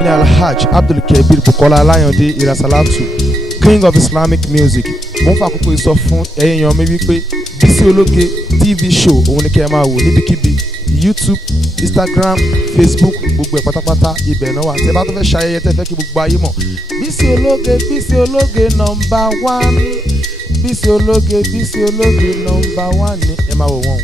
ní Alhaj Abdulkabir Bukola Alayande Irasalatu, King of Islamic Music. Mo ń fa àkókò ìsọ fún ẹ̀yin èèyàn mi wípé Bísí Ológe TV show òun ni kẹ́ ẹ máa wò níbikíbi, YouTube, Instagram, Facebook, gbogbo ẹ̀ pátápátá ibẹ̀ náà wà. Tẹ́ bá tó fẹ́ ṣayẹyẹ tẹ́ fẹ́ kí gbogbo ayé mọ̀, Bísí Ológe #1, Bísí Ológe #1 ni ẹ máa wò wọ́n.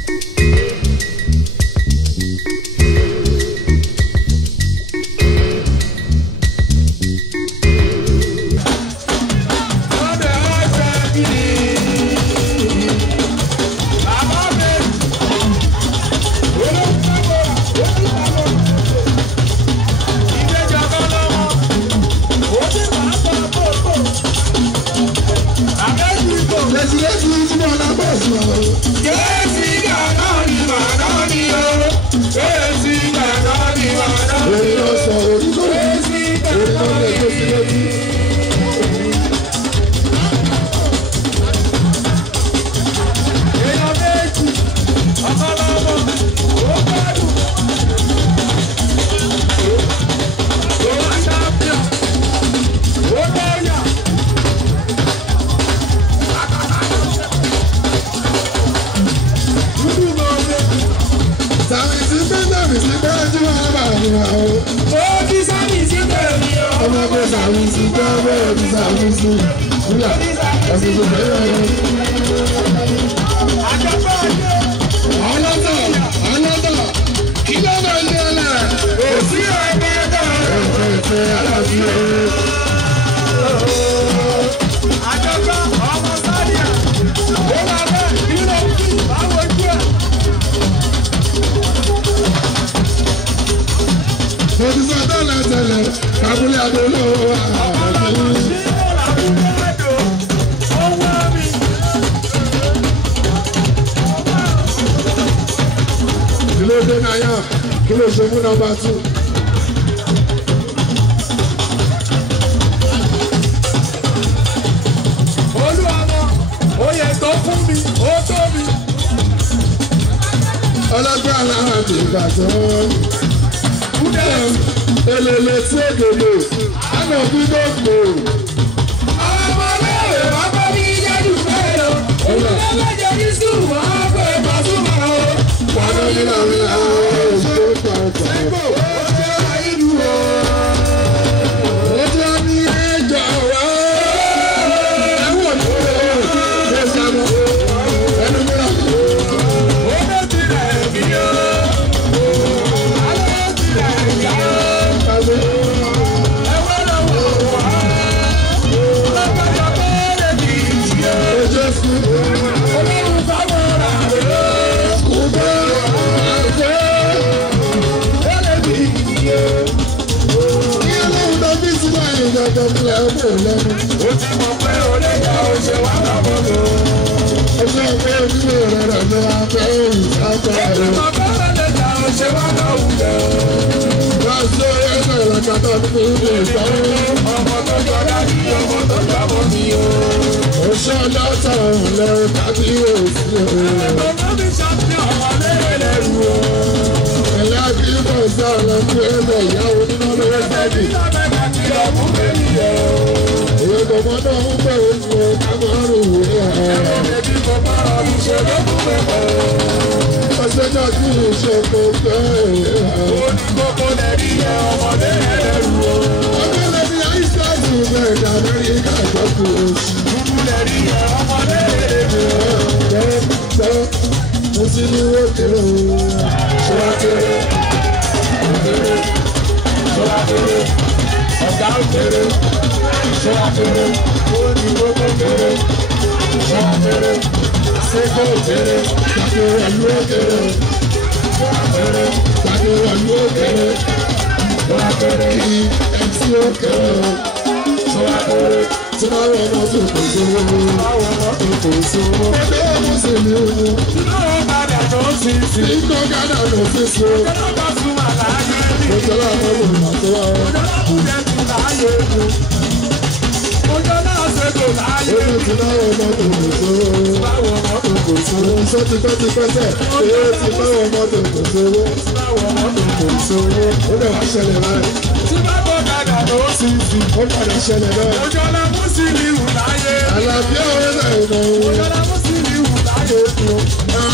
ó padà ṣẹlẹ̀ náà. Ojọ́lá Mùsùlùmí láyé. Àlàáfíà ọ̀rẹ́ náà lọ. Ojọ́lá Mùsùlùmí láyé ni o.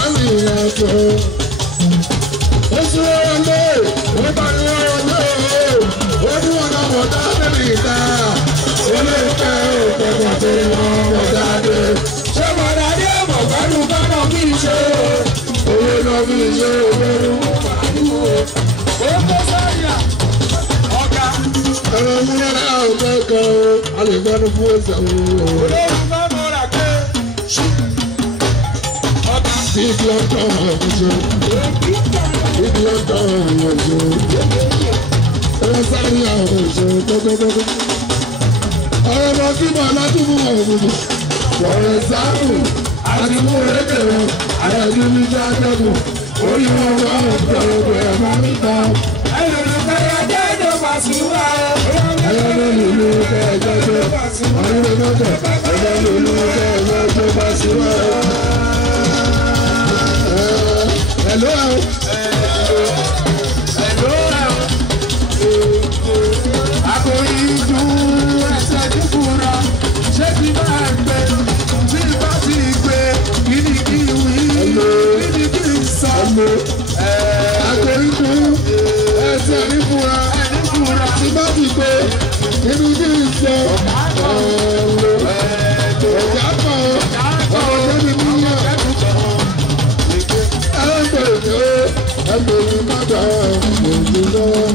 Àmì ìrìnàjò. Ó sún ọ̀rọ̀ lé, ó bá ní ọ̀rọ̀ lé o. Ó ní ọ̀nà mọ̀dá lórí ìta. Ilé ìfẹ́ òkèkè tó wọ́n mọ̀dá dé. Ṣé mọ̀dá dé mọ̀ pẹ̀lú kọ́nà kí n ṣe? Owó náà fi ṣe òwúrú. Ó tó sẹ́yà. Ọ̀gá. Ẹ̀rọ múlẹ̀ ọ̀gbẹ́ kan o. A lè gbẹ́nu fún ẹ̀sẹ̀ o. Olórí fẹ́ mọ́ra pé. Ọ̀gá. Big London ọ̀gbẹ́jọ́. Big London ọ̀gbẹ́jọ́. Ẹ̀rọ sáré ọ̀gbẹ́jọ́ gbẹ́gbẹ́gbẹ́. Ọ̀rọ̀ ọmọ kí mọ̀ látúbù ọ̀gbẹ́jọ́. Wọ̀rẹ̀ sáàmù àti mú rékèrè. Àyàjú ní jágẹ́gùn. Orí wọn wá ọ̀gbẹ́ ẹ̀ máa ń ta. Ẹlòmíràn jẹ́ ìjọba síwá. Ẹyọ lólu kẹ́ẹ̀jọ́jọ́. Ọ̀rẹ́ mọ́tò. Ẹyọ lólu kẹ́ẹ̀jọ́jọ́ bá sí wá. Hello. Àkòrí dùn ẹsẹ̀ dúkúra. Ṣé ti bá gbé? Tí bá ti gbé, kí ni kí wí? Kí ni kí n sọ? Àkòrí dùn ẹsẹ̀ nífura. Tí bá ti gbé, inú kí n sọ. Ọ̀gá kan ọmọdé mi níyà. Ẹgbẹ̀rún mọ́tò òjò lọ́wọ́.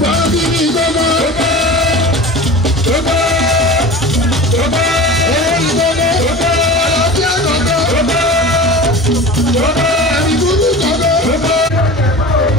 Bọ́ọ̀dì ní gbọ́dọ̀. Ẹni búrú kọ̀ọ̀kan.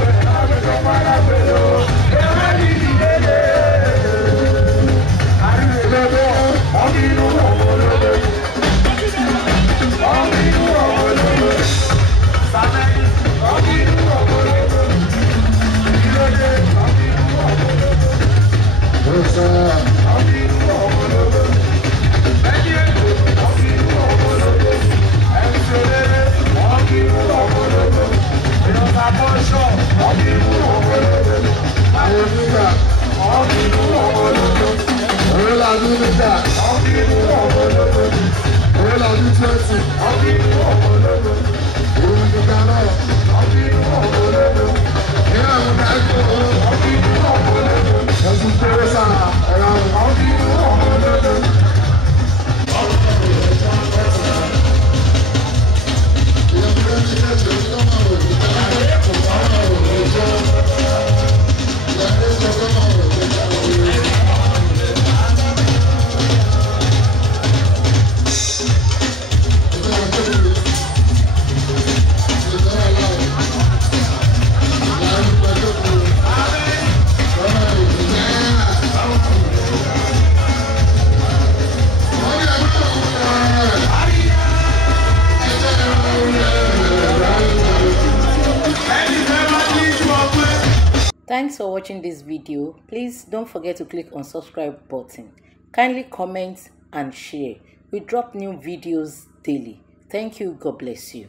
Thanks for watching this video. Please don't forget to click on subscribe button. Kindly comment and share. We drop new videos daily. Thank you. God bless you.